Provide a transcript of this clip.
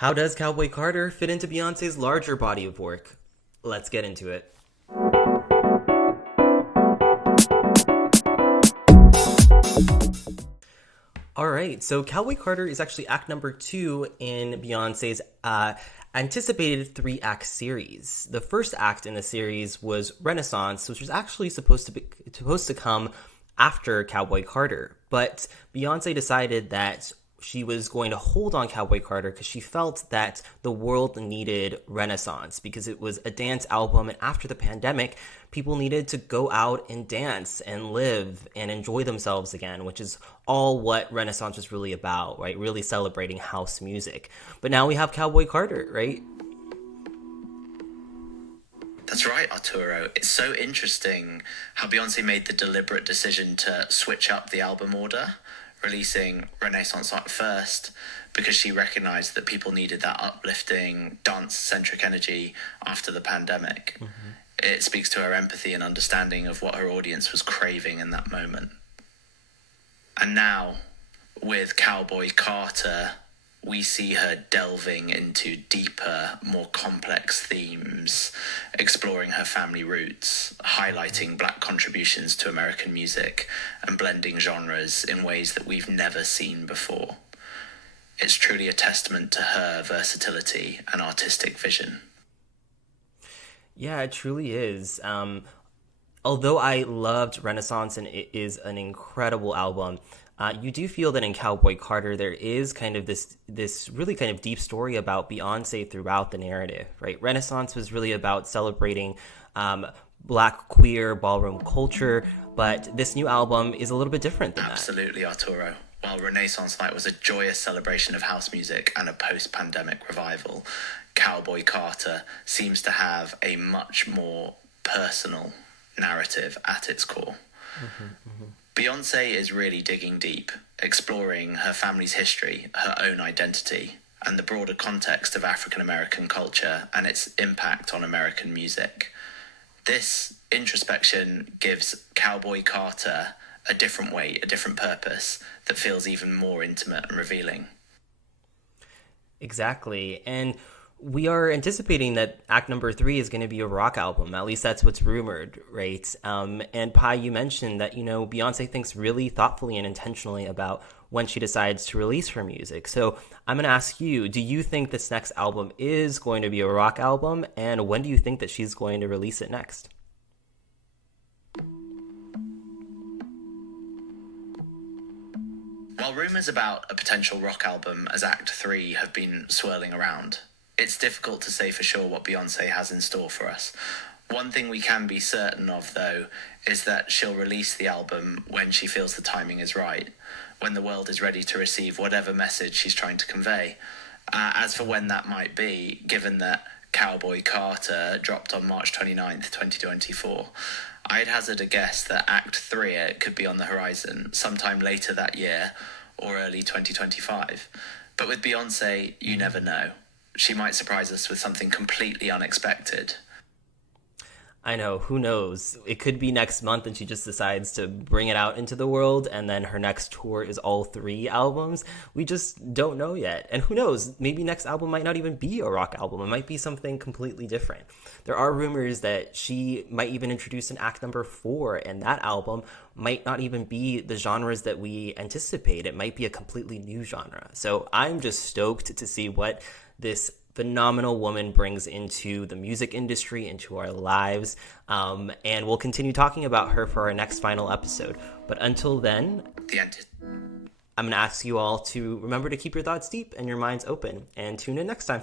How does Cowboy Carter fit into Beyonce's larger body of work? Let's get into it. All right, so Cowboy Carter is actually act number 2 in Beyonce's anticipated 3-act series. The first act in the series was Renaissance, which was actually supposed to come after Cowboy Carter, but Beyonce decided that she was going to hold on Cowboy Carter because she felt that the world needed Renaissance because it was a dance album, and after the pandemic, people needed to go out and dance and live and enjoy themselves again, which is all what Renaissance was really about, right? Really celebrating house music. But now we have Cowboy Carter, right? That's right, Arturo. It's so interesting how Beyonce made the deliberate decision to switch up the album order, releasing Renaissance Art first, because she recognized that people needed that uplifting, dance-centric energy after the pandemic. Mm-hmm. It speaks to her empathy and understanding of what her audience was craving in that moment. And now, with Cowboy Carter, we see her delving into deeper, more complex themes, exploring her family roots, highlighting Black contributions to American music, and blending genres in ways that we've never seen before. It's truly a testament to her versatility and artistic vision. Yeah, it truly is. Although I loved Renaissance and it is an incredible album, you do feel that in Cowboy Carter there is kind of this really kind of deep story about Beyonce throughout the narrative, right? Renaissance was really about celebrating Black queer ballroom culture, but this new album is a little bit different than Absolutely, Arturo. While Renaissance Night was a joyous celebration of house music and a post-pandemic revival, Cowboy Carter seems to have a much more personal narrative at its core. Mm-hmm, mm-hmm. Beyonce is really digging deep, exploring her family's history, her own identity, and the broader context of African American culture and its impact on American music. This introspection gives Cowboy Carter a different weight, a different purpose that feels even more intimate and revealing. Exactly. And we are anticipating that act number 3 is going to be a rock album. At least that's what's rumored, right? And Pi, you mentioned that, Beyonce thinks really thoughtfully and intentionally about when she decides to release her music. So I'm going to ask you, do you think this next album is going to be a rock album? And when do you think that she's going to release it next? While rumours about a potential rock album as Act 3 have been swirling around, it's difficult to say for sure what Beyonce has in store for us. One thing we can be certain of, though, is that she'll release the album when she feels the timing is right, when the world is ready to receive whatever message she's trying to convey. As for when that might be, given that Cowboy Carter dropped on March 29th, 2024, I'd hazard a guess that Act 3 could be on the horizon sometime later that year or early 2025. But with Beyonce, you never know. She might surprise us with something completely unexpected. I know, who knows? It could be next month and she just decides to bring it out into the world, and then her next tour is all 3 albums. We just don't know yet. And who knows? Maybe next album might not even be a rock album. It might be something completely different. There are rumors that she might even introduce an act number 4, and that album might not even be the genres that we anticipate. It might be a completely new genre. So I'm just stoked to see what this phenomenal woman brings into the music industry, into our lives, and we'll continue talking about her for our next final episode. But until then, I'm going to ask you all to remember to keep your thoughts deep and your minds open, and tune in next time.